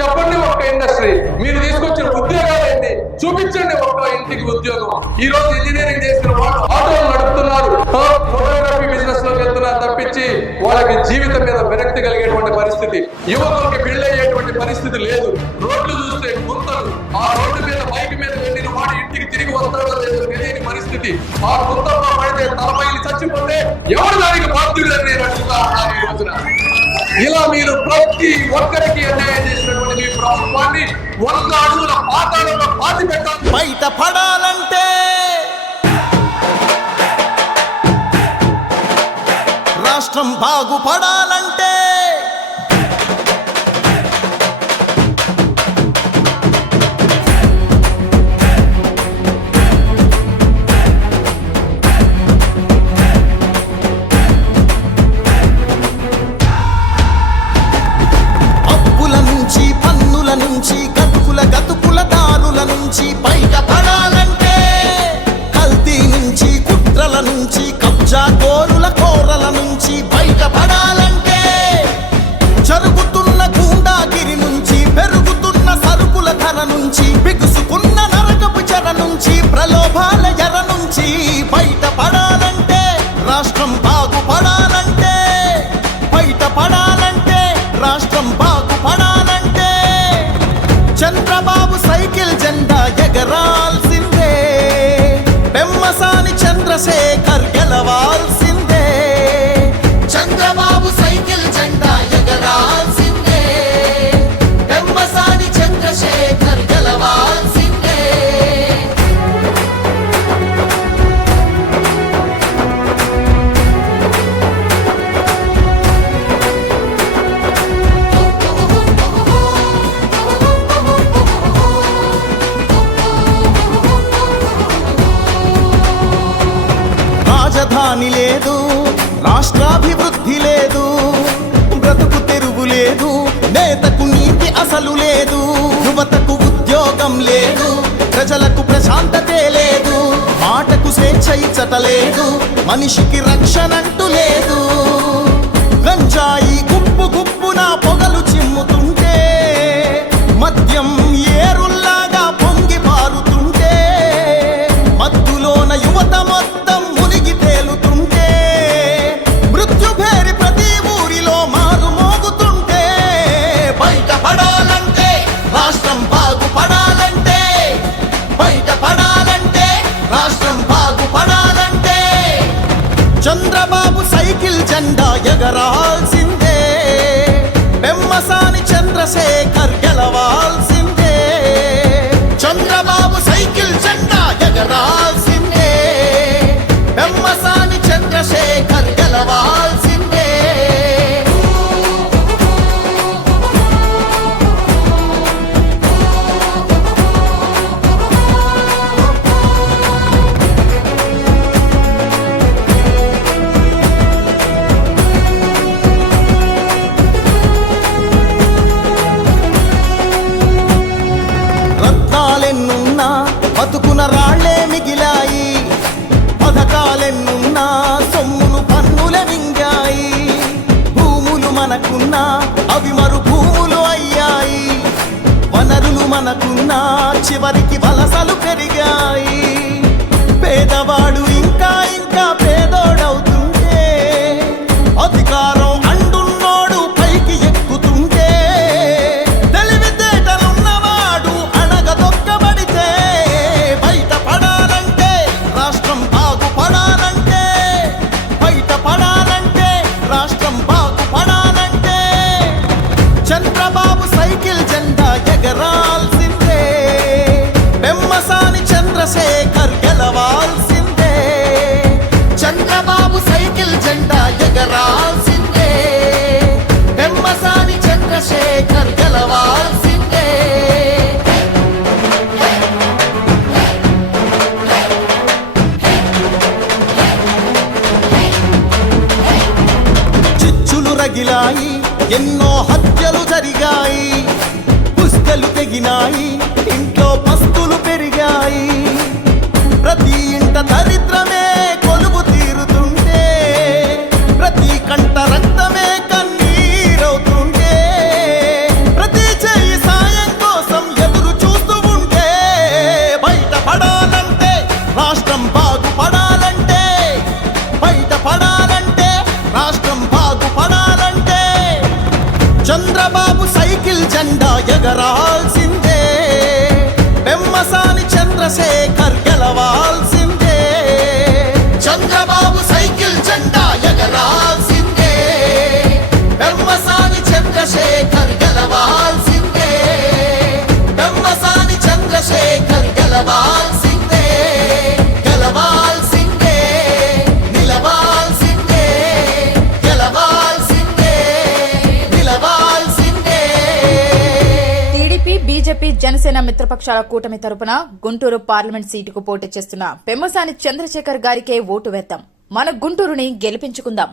చెప్పండి ఒక్క ఇండస్ట్రీ, మీరు తీసుకొచ్చిన ఉద్యోగాలు ఏంటి చూపించండి. ఒక్క ఇంటికి ఉద్యోగం. ఈ రోజు ఇంజనీరింగ్ చేసిన వాళ్ళు ఆటోలు నడుపుతున్నారు, ఫోటోగ్రఫీ బిజినెస్ లోకి వెళ్తున్నారు తప్పించి వాళ్ళకి జీవితం మీద విరక్తి కలిగేటువంటి పరిస్థితి, యువకులకి పెళ్ళయ్యేటువంటి పరిస్థితి లేదు. రోడ్లు చూస్తే గుంతలు, ఆ రోడ్డు మీద బైక్ మీద వెళ్ళిన వాడు ఇంటికి తిరిగి వస్తాడో లేదో తెలియని పరిస్థితి. ఆ గుంతల్లో పడితే తలపైలు చచ్చిపోతే ఎవరు దానికి బాధ్యులని నేను అడుగుతా ఉన్నాను ఈ రోజున. ఇలా మీరు ప్రతి ఒక్కరికి అన్యాయం చేసినటువంటి మీ ప్రభుత్వాన్ని 100 అడుగుల పాతాళంలో పాతి పెట్టాలి. బయట పడాలంటే రాష్ట్రం బాగుపడాలంటే గతుకుల దారుల నుంచి బయట పడాలంటే, కల్తీ నుంచి కుట్రల నుంచి కబ్జా కోరల నుంచి బయట పడాలంటే, జరుగుతున్న గూండాగిరి నుంచి పెరుగుతున్న సరుకుల ధర నుంచి బిగుసుకున్న నరకపు చెర నుంచి ప్రలోభాల ఎర నుంచి బయట పడాలంటే, రాష్ట్రం బాగుపడాలంటే, బయట పడాలంటే, రాష్ట్రం బాగుపడాలంటే చంద్రబాబు సైకిల్ జెండా ఎగరాల్సిందే, పెమ్మసాని చంద్రశేఖర్ గెలవాల్సిందే. చంద్రబాబు సైకిల్ జెండా ఎగరాల్సిందే, పెమ్మసాని చంద్రశేఖర్ గెలవాల్సిందే. రాజధాని లేదు, రాష్ట్రాభివృద్ధి లేదు, బ్రతుకు తెరువు లేదు, నేతకు నీతి అసలు లేదు, యువతకు ఉద్యోగం లేదు, ప్రజలకు ప్రశాంతతే లేదు, మాటకు స్వేచ్ఛ ఇచ్చట లేదు, మనిషికి రక్షణంటూ లేదు. గంజాయి గుప్పు గుప్పున పొగలు చిమ్ముతుంటే, మద్యం ఏరుల్లాగా పొంగి పారుతుంటే, మత్తులోన యువత మొత్తం మునిగి తేలుతుంటే, మృత్యుభేరి ప్రతి ఊరిలో మారు మోగుతుంటే, బయట పడాలంటే, రాష్ట్రం బాగుపడాలంటే, బయట పడాలంటే, రాష్ట్రం బాగుపడాలంటే చంద్రబాబు సైకిల్ జెండా ఎగరాల్సిందే, పెమ్మసాని చంద్రశేఖర్ గెలవాల్సిందే. చంద్రబాబు సైకిల్ జెండా ఎగరాల్సిందే, పెమ్మసాని చంద్రశేఖర్ గెలవాల్సిందే. రత్నాలెన్నున్నా బతుకున రాళ్లే మిగిలాయి, పథకాలెన్నున్నా సొమ్మును పన్నులే మింగాయి, భూములు మనకున్నా అవి మరు భూములు అయ్యాయి, వనరులు మనకున్నా చివరికి వలసలు పెరిగాయి. పేదవాడు ఇంకా ఇంకా పేదోడవుతుంటే, అధికారం అండున్నోడు పైకి ఎక్కుతుంటే, తెలివితేటలున్నవాడు అణగదొక్కబడితే, బయట పడాలంటే, రాష్ట్రం బాగుపడాలంటే, బయట పడాలంటే, రాష్ట్రం బాగుపడాలంటే చంద్రబాబు సైకిల్ జెండా ఎగరాల్సిందే, పెమ్మసాని చంద్రశేఖర్ గెలవాల్సిందే. చంద్రబాబు సైకిల్ జెండా ఎగరాల్సిందే, పెమ్మసాని చంద్రశేఖర్ గెలవాల్సిందే. చిచ్చులు రగిలాయి, ఎన్నో హత్యలు జరిగాయి, పుస్తలు తెగినాయి, ఇంట్లో పస్తులు పెరిగాయి, ప్రతి ఇంట దరిద్రమే కొలువు తీరుతుంటే, ప్రతి కంట రక్తమే కన్నీరవుతుంటే, ప్రతి చెయ్యి చంద్రబాబు సైకిల్ జెండా ఎగరాల్సిందే, పెమ్మసాని చంద్రశేఖర్ గెలవాల్సిందే. చంద్రబాబు సైకిల్ జెండా ఎగరాల్సిందే, పెమ్మసాని చంద్రశేఖర్ గెలవాల్సిందే. పెమ్మసాని చంద్రశేఖర్ గెలవాల్సిందే, గెలవాల్సిందే, నిలవాల్సిందే, గెలవాల్సిందే, నిలవాల్సిందే. టీడీపీ, బీజేపీ, జనసేన మిత్రపక్షాల కూటమి తరపున గుంటూరు పార్లమెంట్ సీటుకు పోటీ చేస్తున్న పెమ్మసాని చంద్రశేఖర్ గారికే ఓటు వేద్దాం. మన గుంటూరుని గెలిపించుకుందాం.